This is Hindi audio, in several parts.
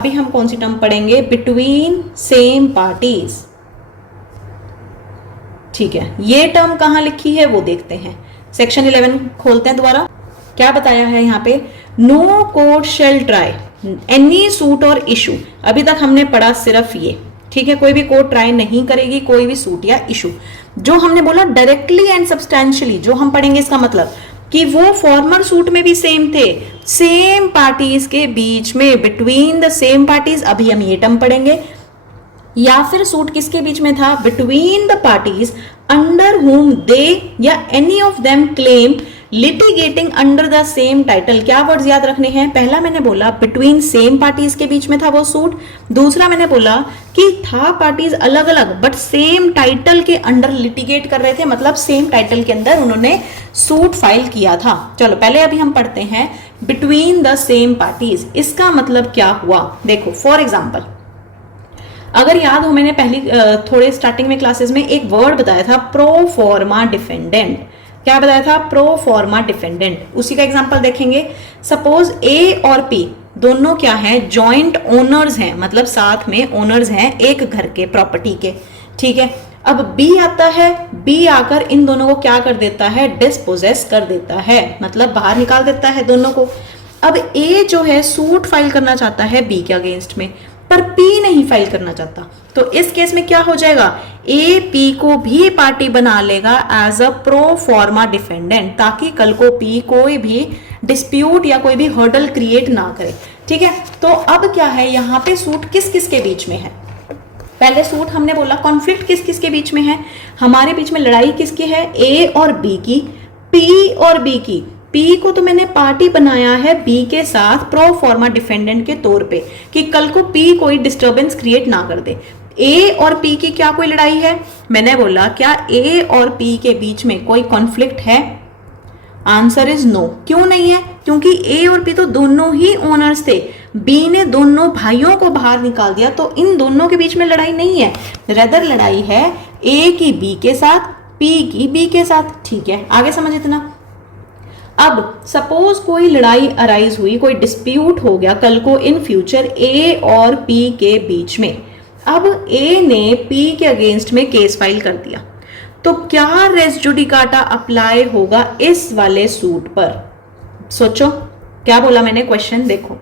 अभी हम कौन सी टर्म पढ़ेंगे? Between same parties. ठीक है, ये टर्म कहां लिखी है वो देखते हैं। सेक्शन 11 खोलते हैं दोबारा। क्या बताया है यहाँ पे? No court shall try any suit or issue. अभी तक हमने पढ़ा सिर्फ ये, ठीक है। कोई भी कोर्ट ट्राई नहीं करेगी कोई भी सूट या इशू। जो हमने बोला डायरेक्टली एंड सब्सटेंशियली, जो हम पढ़ेंगे इसका मतलब कि वो फॉर्मर सूट में भी सेम थे, सेम पार्टीज के बीच में, बिटवीन द सेम पार्टीज। अभी हम ये टर्म पढ़ेंगे। या फिर सूट किसके बीच में था? बिटवीन द पार्टीज अंडर हुम दे या any of them claim litigating under the same title. क्या वर्ड्स याद रखने हैं? पहला मैंने बोला बिटवीन सेम पार्टीज के बीच में था वो सूट। दूसरा मैंने बोला कि था पार्टीज अलग अलग बट सेम टाइटल के अंडर लिटिगेट कर रहे थे, मतलब सेम टाइटल के अंदर उन्होंने सूट फाइल किया था। चलो पहले अभी हम पढ़ते हैं बिटवीन द सेम पार्टीज। इसका मतलब क्या हुआ? देखो फॉर एग्जाम्पल, अगर याद हो मैंने पहली थोड़े स्टार्टिंग में क्लासेस में एक वर्ड बताया था, प्रो फॉर्मा डिफेंडेंट। क्या बताया था? प्रो फॉर्मा डिफेंडेंट। उसी का एग्जांपल देखेंगे। सपोज ए और पी दोनों क्या हैं? जॉइंट ओनर्स हैं, मतलब साथ में ओनर्स हैं एक घर के प्रॉपर्टी के, ठीक है। अब बी आता है, बी आकर इन दोनों को क्या कर देता है? डिस्पोजेस कर देता है, मतलब बाहर निकाल देता है दोनों को। अब ए जो है सूट फाइल करना चाहता है बी के अगेंस्ट में, पर पी नहीं फाइल करना चाहता। तो इस केस में क्या हो जाएगा? ए पी को भी पार्टी बना लेगा एज अ प्रो फॉर्मा डिफेंडेंट, ताकि कल को पी कोई भी डिस्प्यूट या कोई भी हर्डल क्रिएट ना करे, ठीक है। तो अब क्या है यहाँ पे? सूट किस किस के बीच में है? पहले सूट हमने बोला कॉन्फ्लिक्ट किस किस के बीच में है? हमारे बीच में लड़ाई किसकी है? ए और बी की, पी और बी की। पी को तो मैंने पार्टी बनाया है बी के साथ प्रो फॉर्मा डिफेंडेंट के तौर पे, कि कल को पी कोई डिस्टर्बेंस क्रिएट ना कर दे। ए और पी की क्या कोई लड़ाई है? मैंने बोला क्या ए और पी के बीच में कोई कॉन्फ्लिक्ट है? Answer is no. क्यों नहीं है? क्योंकि ए और पी तो दोनों ही ओनर्स थे। बी ने दोनों भाइयों को बाहर निकाल दिया, तो इन दोनों के बीच में लड़ाई नहीं है। रेदर लड़ाई है ए की बी के साथ, पी की बी के साथ, ठीक है। आगे समझ इतना। अब सपोज कोई लड़ाई अराइज हुई, कोई डिस्प्यूट हो गया कल को इन फ्यूचर ए और पी के बीच में। अब ए ने पी के अगेंस्ट में केस फाइल कर दिया, तो क्या रेस जुडिकाटा अप्लाई होगा इस वाले सूट पर? सोचो क्या बोला मैंने, क्वेश्चन देखो।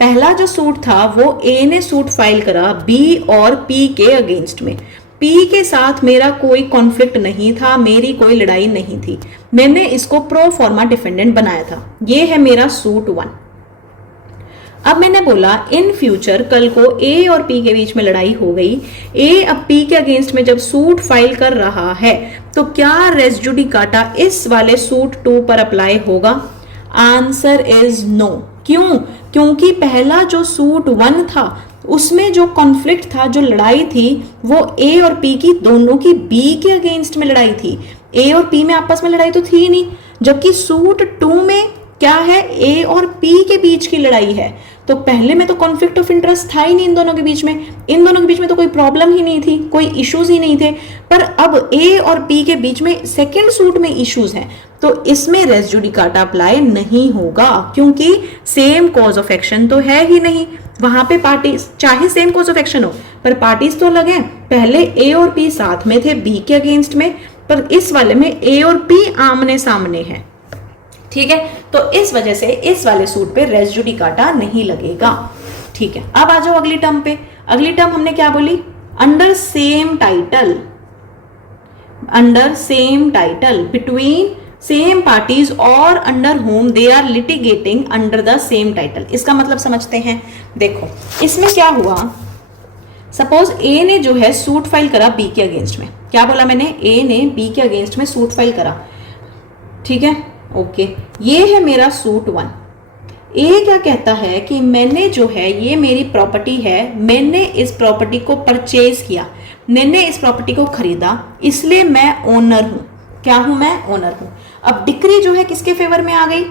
पहला जो सूट था वो ए ने सूट फाइल करा बी और पी के अगेंस्ट में। पी के साथ मेरा कोई कॉन्फ्लिक्ट नहीं था, मेरी कोई लड़ाई नहीं थी, मैंने इसको प्रो फॉर्मा डिफेंडेंट बनाया था। ये है मेरा सूट 1। अब मैंने बोला इन फ्यूचर कल को ए और पी के बीच में लड़ाई हो गई, ए अब पी के अगेंस्ट में जब सूट फाइल कर रहा है, तो क्या रेस जुडिकाटा इस वाले सूट 2 पर अप्लाई होगा? Answer is no. क्यों? क्योंकि पहला जो सूट 1 था उसमें जो कॉन्फ्लिक्ट था, जो लड़ाई थी, वो ए और पी की, दोनों की बी के अगेंस्ट में लड़ाई थी। ए और पी में आपस में लड़ाई तो थी ही नहीं। जबकि सूट 2 में क्या है? ए और पी के बीच की लड़ाई है। तो पहले में तो कॉन्फ्लिक्ट ऑफ इंटरेस्ट था ही नहीं इन दोनों के बीच में, इन दोनों के बीच में तो कोई प्रॉब्लम ही नहीं थी, कोई इश्यूज ही नहीं थे। पर अब ए और पी के बीच में सेकेंड सूट में इश्यूज हैं, तो इसमें रेस जुडिकाटा अप्लाई नहीं होगा, क्योंकि सेम कॉज ऑफ एक्शन तो है ही नहीं। वहां पे पार्टीज, चाहे सेम कॉज ऑफ एक्शन हो पर पार्टीज तो अलग हैं। पहले ए और पी साथ में थे बी के अगेंस्ट में, पर इस वाले में ए और पी आमने सामने हैं, ठीक है। तो इस वजह से इस वाले सूट पे रेस जुडिकाटा नहीं लगेगा, ठीक है। अब आ जाओ अगली टर्म पे। अगली टर्म हमने क्या बोली? Under same title, under same title between same parties और under whom they are litigating under the same title. इसका मतलब समझते हैं। देखो इसमें क्या हुआ, सपोज ए ने जो है सूट फाइल करा बी के अगेंस्ट में। क्या बोला मैंने? ए ने बी के अगेंस्ट में सूट फाइल करा, ठीक है, ओके। ये है मेरा सूट 1। ए क्या कहता है कि मैंने जो है, ये मेरी प्रॉपर्टी है, मैंने इस प्रॉपर्टी को परचेज किया, मैंने इस प्रॉपर्टी को खरीदा, इसलिए मैं ओनर हूं। क्या हूं मैं? ओनर हूं। अब डिक्री जो है किसके फेवर में आ गई?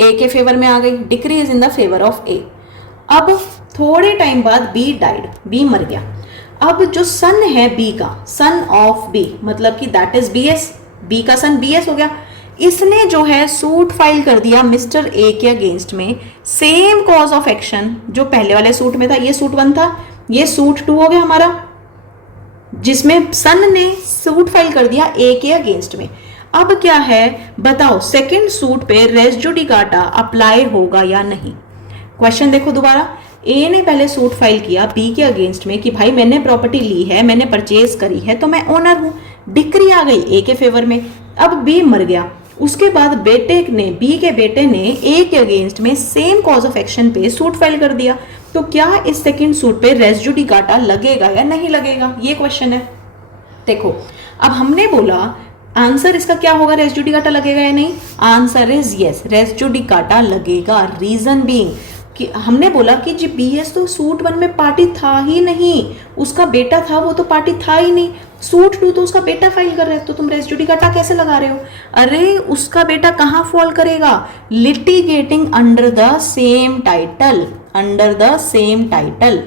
ए के फेवर में आ गई। Decree is in the favour of A. अब थोड़े टाइम बाद बी डाइड, बी मर गया। अब जो सन है बी का, सन ऑफ बी, मतलब कि that is B's, B का सन बी एस हो गया। इसने जो है सूट फाइल कर दिया मिस्टर ए के अगेंस्ट में, सेम कॉज ऑफ एक्शन जो पहले वाले सूट में था, ये सूट 1 था, ये सूट 2 हो गया हमारा, जिसमें सन ने सूट फाइल कर दिया ए के अगेंस्ट में। अब क्या है बताओ, सेकंड सूट पे रेस जुडिकाटा अप्लाई होगा या नहीं। क्वेश्चन देखो दोबारा, ए ने पहले सूट फाइल किया बी के अगेंस्ट में कि भाई मैंने प्रॉपर्टी ली है, मैंने परचेज करी है, तो मैं ओनर हूं, डिक्री आ गई ए के फेवर में। अब बी मर गया, उसके बाद बेटे ने, बी के बेटे ने ए के अगेंस्ट में सेम कॉज ऑफ एक्शन पे सूट फाइल कर दिया, तो क्या इस सेकंड सूट पे रेस जुडिकाटा लगेगा या नहीं लगेगा, ये क्वेश्चन है। देखो अब हमने बोला आंसर इसका क्या होगा, रेस जुडिकाटा लगेगा या नहीं, answer is yes, res judicata लगेगा। रीजन बीइंग कि हमने बोला कि जी बीएस तो सूट 1 में पार्टी था ही नहीं, उसका बेटा था, वो तो पार्टी था ही नहीं। सूट 2 तो उसका बेटा फाइल कर रहे हैं, तो तुम रेस जुडिकाटा कैसे लगा रहे हो। अरे उसका बेटा कहाँ फॉल करेगा, litigating under the same title, under the same title.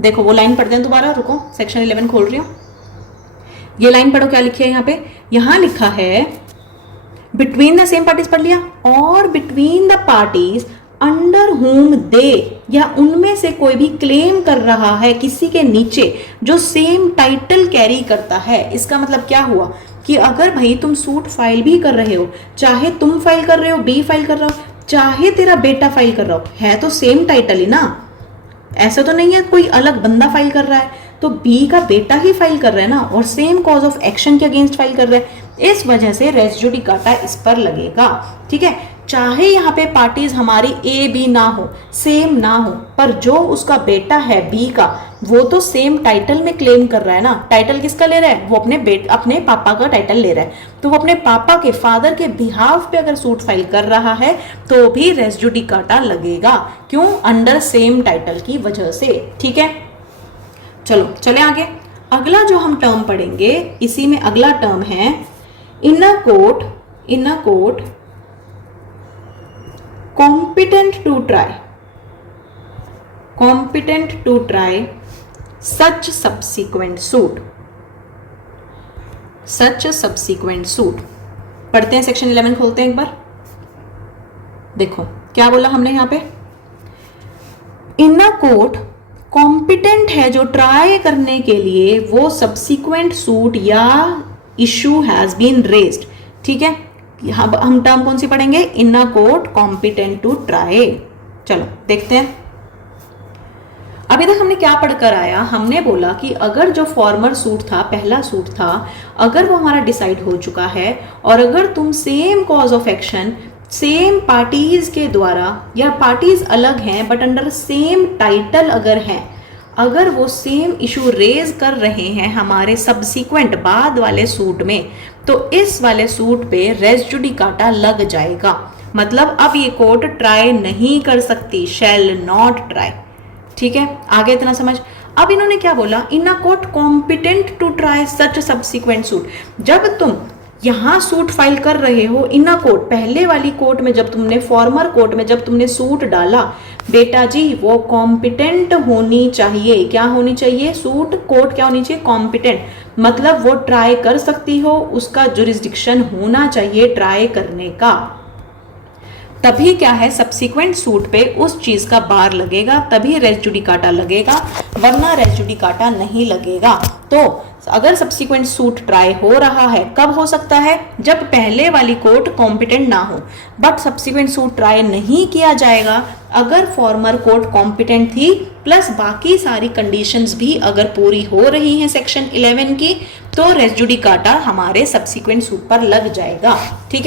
देखो वो लाइन पढ़ते हैं दोबारा, रुको सेक्शन 11 खोल रही हूँ, ये लाइन पढ़ो क्या लिखी है यहाँ पे, यहाँ लिखा है बिटवीन द सेम पार्टीज पढ़ लिया, और between the parties under whom they, या उनमें से कोई भी क्लेम कर रहा है किसी के नीचे जो सेम टाइटल कैरी करता है। इसका मतलब क्या हुआ कि अगर भाई तुम सूट फाइल भी कर रहे हो, चाहे तुम फाइल कर रहे हो, बी फाइल कर रहा हो, चाहे तेरा बेटा फाइल कर रहा हो, है तो सेम टाइटल ही ना, ऐसा तो नहीं है कोई अलग बंदा फाइल कर रहा है, तो बी का बेटा ही फाइल कर रहा है ना, और सेम कॉज ऑफ एक्शन के अगेंस्ट फाइल कर रहा है, इस वजह से रेस जुडिकाटा इस पर लगेगा। ठीक है, चाहे यहाँ पे पार्टीज हमारी ए बी ना हो, सेम ना हो, पर जो उसका बेटा है बी का, वो तो सेम टाइटल में क्लेम कर रहा है ना। टाइटल किसका ले रहा है, वो अपने पापा का टाइटल ले रहा है, तो वो अपने पापा के फादर के बिहाफ पे अगर सूट फाइल कर रहा है तो भी रेस जुडिकाटा लगेगा। क्यों, अंडर सेम टाइटल की वजह से। ठीक है, चलो चले आगे। अगला जो हम टर्म पढ़ेंगे, इसी में अगला टर्म है inner court, inner court competent to try, competent to try such subsequent suit, such subsequent suit। पढ़ते हैं सेक्शन 11 खोलते हैं एक बार, देखो क्या बोला हमने यहाँ पे, इनर कोर्ट कॉम्पिटेंट है जो ट्राई करने के लिए वो सब्सिक्वेंट सूट या इशू हैज बीन रेज्ड। ठीक है, हम टर्म कौन सी पढ़ेंगे, in a court competent to try. चलो देखते हैं, अभी तक हमने क्या पढ़कर आया, हमने बोला कि अगर जो फॉर्मर सूट था, पहला सूट था, अगर वो हमारा डिसाइड हो चुका है, और अगर तुम same cause of action same parties के द्वारा, या पार्टीज अलग हैं बट अंडर सेम टाइटल अगर हैं, अगर वो सेम इशू रेज कर रहे हैं हमारे सब्सिक्वेंट बाद वाले सूट में, तो इस वाले सूट पे रेस जुडिकाटा लग जाएगा। मतलब अब ये कोर्ट ट्राई नहीं कर सकती, शैल नॉट ट्राई। ठीक है, आगे इतना समझ। अब इन्होंने क्या बोला, in a court competent to try such subsequent suit. जब तुम यहां सूट फाइल कर रहे हो इनर कोर्ट, पहले वाली कोर्ट में जब तुमने, फॉर्मर कोर्ट में जब तुमने सूट डाला, बेटा जी वो कॉम्पिटेंट होनी चाहिए। क्या होनी चाहिए, सूट कोर्ट क्या होनी चाहिए, कॉम्पिटेंट, मतलब वो ट्राई कर सकती हो, उसका जुरिस्डिक्शन होना चाहिए ट्राई करने का। तभी क्या है, सब्सिक्वेंट सूट पे उस चीज का बार लगेगा, तभी रेस जुडिकाटा लगेगा, वरना रेस जुडिकाटा नहीं लगेगा। तो अगर सब्सिक्वेंट सूट ट्राई हो रहा है, कब हो सकता है, जब पहले वाली कोर्ट कॉम्पिटेंट ना हो। बट सब्सिक्वेंट सूट ट्राई नहीं किया जाएगा अगर फॉर्मर कोर्ट कॉम्पिटेंट थी, प्लस बाकी सारी कंडीशंस भी अगर पूरी हो रही हैं सेक्शन 11 की, तो रेस जुडिकाटा हमारे सब्सिक्वेंट सूट पर लग जाएगा। ठीक है।